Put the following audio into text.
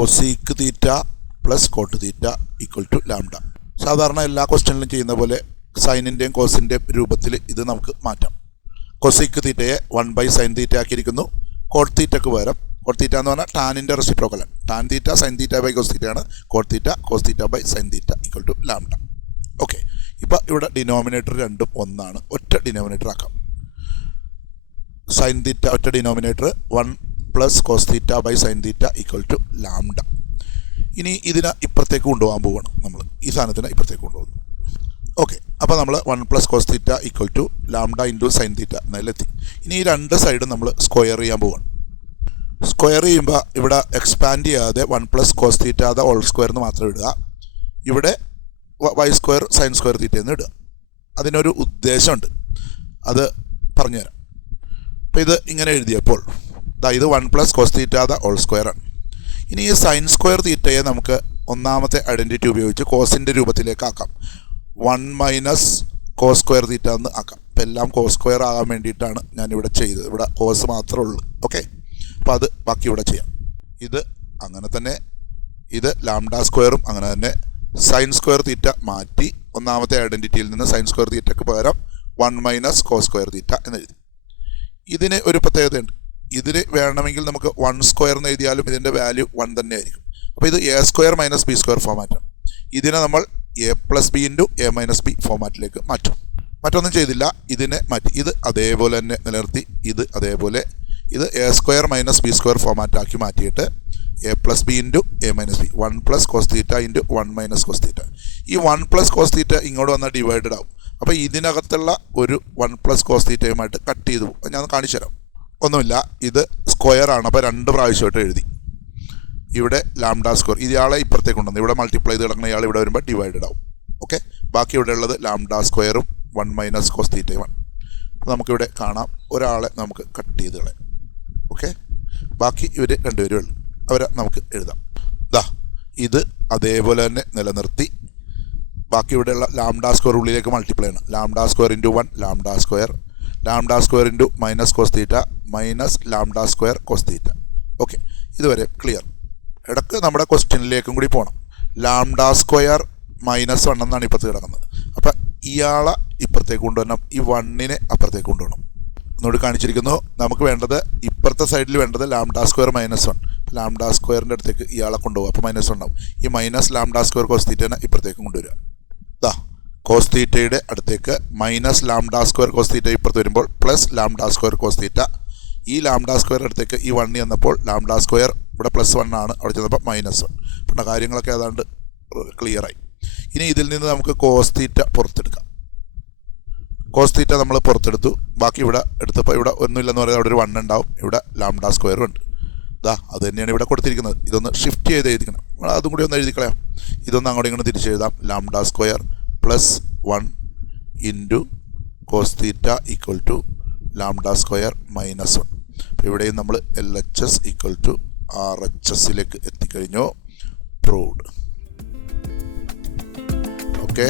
Cosec theta plus cot theta equal to lambda. സാധാരണ എല്ലാ ക്വസ്റ്റ്യനിലും ചെയ്യുന്ന പോലെ സൈനിൻ്റെയും കോസിൻ്റെയും രൂപത്തിൽ ഇത് നമുക്ക് മാറ്റാം. കൊസീക്ക് തീറ്റയെ 1/sin തീറ്റ ആക്കിയിരിക്കുന്നു. കോട്ട് തീറ്റക്ക് പകരം, കോട്ട് തീറ്റ എന്ന് പറഞ്ഞാൽ ടാനിൻ്റെ റെസിപ്രോക്കലാണ്. Tan theta sine theta by cos തീറ്റയാണ്. Cot theta cos theta by sine theta equal to lambda. Okay, ഇപ്പോൾ ഇവിടെ ഡിനോമിനേറ്റർ രണ്ടും ഒന്നാണ്. ഒറ്റ ഡിനോമിനേറ്റർ ആക്കാം. സൈൻ തീറ്റ ഒറ്റ denominator 1 + cos theta by sine theta equal to lambda. ഇനി ഇതിനെ ഇപ്പുറത്തേക്ക് കൊണ്ടുപോകാൻ പോവുകയാണ് നമ്മൾ. ഈ സാധനത്തിനെ ഇപ്പുറത്തേക്ക് കൊണ്ടുപോകുന്നു. ഓക്കെ, അപ്പോൾ നമ്മൾ 1 + cos theta equal to lambda into sine theta എന്നതിലെത്തി. ഇനി ഈ രണ്ട് സൈഡും നമ്മൾ സ്ക്വയർ ചെയ്യാൻ പോവുകയാണ്. സ്ക്വയർ ചെയ്യുമ്പോൾ ഇവിടെ എക്സ്പാൻഡ് ചെയ്യാതെ 1 + cos theta the whole square എന്ന് മാത്രം ഇടുക. ഇവിടെ y² സൈൻ സ്ക്വയർ തീറ്റ എന്ന് ഇടുക. അതിനൊരു ഉദ്ദേശമുണ്ട്, അത് പറഞ്ഞുതരാം. അപ്പോൾ ഇത് ഇങ്ങനെ എഴുതിയപ്പോൾ ഇത് 1 + cos theta the whole square ആണ്. ഇനി ഈ സൈൻ സ്ക്വയർ തീറ്റയെ നമുക്ക് ഒന്നാമത്തെ ഐഡൻറ്റിറ്റി ഉപയോഗിച്ച് കോസിൻ്റെ രൂപത്തിലേക്ക് ആക്കാം. 1 - കോസ് സ്ക്വയർ തീറ്റ എന്ന് ആക്കാം. അപ്പോൾ എല്ലാം കോസ് സ്ക്വയർ ആകാൻ വേണ്ടിയിട്ടാണ് ഞാനിവിടെ ചെയ്തത്. ഇവിടെ കോസ് മാത്രമേ ഉള്ളൂ. ഓക്കെ, അപ്പോൾ അത് ബാക്കി ഇവിടെ ചെയ്യാം. ഇത് അങ്ങനെ തന്നെ, ഇത് ലാംഡ സ്ക്വയറും അങ്ങനെ തന്നെ. സൈൻ സ്ക്വയർ തീറ്റ മാറ്റി ഒന്നാമത്തെ ഐഡൻറ്റിറ്റിയിൽ നിന്ന് സൈൻ സ്ക്വയർ തീറ്റയ്ക്ക് പകരം 1 - കോസ് സ്ക്വയർ തീറ്റ എന്നെഴുതി. ഇതിന് ഒരു പ്രത്യേകതയുണ്ട്. ഇതിന് വേണമെങ്കിൽ നമുക്ക് 1² എന്ന് എഴുതിയാലും ഇതിൻ്റെ വാല്യൂ 1 തന്നെ ആയിരിക്കും. അപ്പോൾ ഇത് a² - b² ഫോമാറ്റാണ്. ഇതിനെ നമ്മൾ a + b × a - b ഫോമാറ്റിലേക്ക് മാറ്റും. മറ്റൊന്നും ചെയ്തില്ല, ഇതിനെ മാറ്റി. ഇത് അതേപോലെ തന്നെ നിലനിർത്തി. ഇത് അതേപോലെ, ഇത് a² - b² ഫോമാറ്റാക്കി മാറ്റിയിട്ട് a + b × a - b 1 + cos theta × 1 - cos theta. ഈ 1 + കോസ് തീറ്റ ഇങ്ങോട്ട് വന്നാൽ ഡിവൈഡഡ് ആവും. അപ്പോൾ ഇതിനകത്തുള്ള ഒരു 1 + കോസ് തീറ്റയുമായിട്ട് കട്ട് ചെയ്തു പോകും. ഞാൻ കാണിച്ചു തരാം. ഒന്നുമില്ല, ഇത് സ്ക്വയർ ആണ്. അപ്പോൾ 2 പ്രാവശ്യമായിട്ട് എഴുതി. ഇവിടെ ലാംഡ സ്ക്വയർ, ഇയാളെ ഇപ്പുറത്തേക്ക് കൊണ്ടുവന്നു. ഇവിടെ മൾട്ടിപ്ലൈ ചെയ്ത് കിടക്കുന്ന ഇയാൾ ഇവിടെ വരുമ്പോൾ ഡിവൈഡഡ് ആവും. ഓക്കെ, ബാക്കി ഇവിടെ ഉള്ളത് ലാംഡ സ്ക്വയറും 1 - കോസ് തീറ്റയുമാണ്. അപ്പോൾ നമുക്കിവിടെ കാണാം, ഒരാളെ നമുക്ക് കട്ട് ചെയ്ത് കളയാം. ഓക്കെ, ബാക്കി ഇവർ രണ്ടുപേരും ഉള്ളു. അവരെ നമുക്ക് എഴുതാം. ഇത് അതേപോലെ തന്നെ നിലനിർത്തി. ബാക്കി ഇവിടെയുള്ള ലാംഡ സ്ക്വയർ ഉള്ളിലേക്ക് മൾട്ടിപ്ലൈ ചെയ്യണം. Lambda square × 1 lambda square, lambda square × cos theta lambda square cos theta. Okay, ഇതുവരെ ക്ലിയർ. ഇടയ്ക്ക് നമ്മുടെ ക്വസ്റ്റ്യനിലേക്കും കൂടി പോകണം. ലാംഡ സ്ക്വയർ -1 എന്നാണ് ഇപ്പുറത്ത് കിടക്കുന്നത്. അപ്പം ഇയാളെ ഇപ്പുറത്തേക്ക് കൊണ്ടുവരണം, ഈ 1നെ അപ്പുറത്തേക്ക് കൊണ്ടുവരണം. ഒന്നുകൂടി കാണിച്ചിരിക്കുന്നു. നമുക്ക് വേണ്ടത് ഇപ്പുറത്തെ സൈഡിൽ വേണ്ടത് ലാംഡ സ്ക്വയർ -1. ലാംഡ സ്ക്വയറിൻ്റെ അടുത്തേക്ക് ഇയാളെ കൊണ്ടുപോകുക. അപ്പോൾ -1 ഉണ്ടാവും. ഈ ലാംഡ സ്ക്വയർ കോസ് തീറ്റനെ ഇപ്പുറത്തേക്ക് കൊണ്ടുവരിക. കോസ് തീറ്റയുടെ അടുത്തേക്ക് ലാംഡ സ്ക്വയർ കോസ് തീറ്റ ഇപ്പുറത്ത് വരുമ്പോൾ ലാംഡ സ്ക്വയർ കോസ് തീറ്റ. ഈ ലാംഡ സ്ക്വയർ അടുത്തേക്ക് ഈ 1 ചെന്നപ്പോൾ ലാംഡ സ്ക്വയർ ഇവിടെ +1 ആണ്, അവിടെ ചെന്നപ്പോൾ -1. പിന്നെ കാര്യങ്ങളൊക്കെ ഏതാണ്ട് ക്ലിയറായി. ഇനി ഇതിൽ നിന്ന് നമുക്ക് കോസ് തീറ്റ പുറത്തെടുക്കാം. കോസ് തീറ്റ നമ്മൾ പുറത്തെടുത്തു. ബാക്കി ഇവിടെ എടുത്തപ്പോൾ ഇവിടെ ഒന്നുമില്ലെന്ന് പറയുന്നത് അവിടെ ഒരു 1 ഉണ്ടാവും. ഇവിടെ ലാംഡ സ്ക്വയറും ഉണ്ട്. അത് തന്നെയാണ് ഇവിടെ കൊടുത്തിരിക്കുന്നത്. ഇതൊന്ന് ഷിഫ്റ്റ് ചെയ്ത് എഴുതിക്കണം. അതും കൂടി ഒന്ന് എഴുതി കളയാം. ഇതൊന്ന് അങ്ങോട്ടും ഇങ്ങോട്ട് തിരിച്ചെഴുതാം. Lambda square +1 × cos theta equal to lambda square -1. അപ്പോൾ ഇവിടെയും നമ്മൾ LHS = RHS എത്തിക്കഴിഞ്ഞു. പ്രൂവ്ഡ്. ഓക്കെ.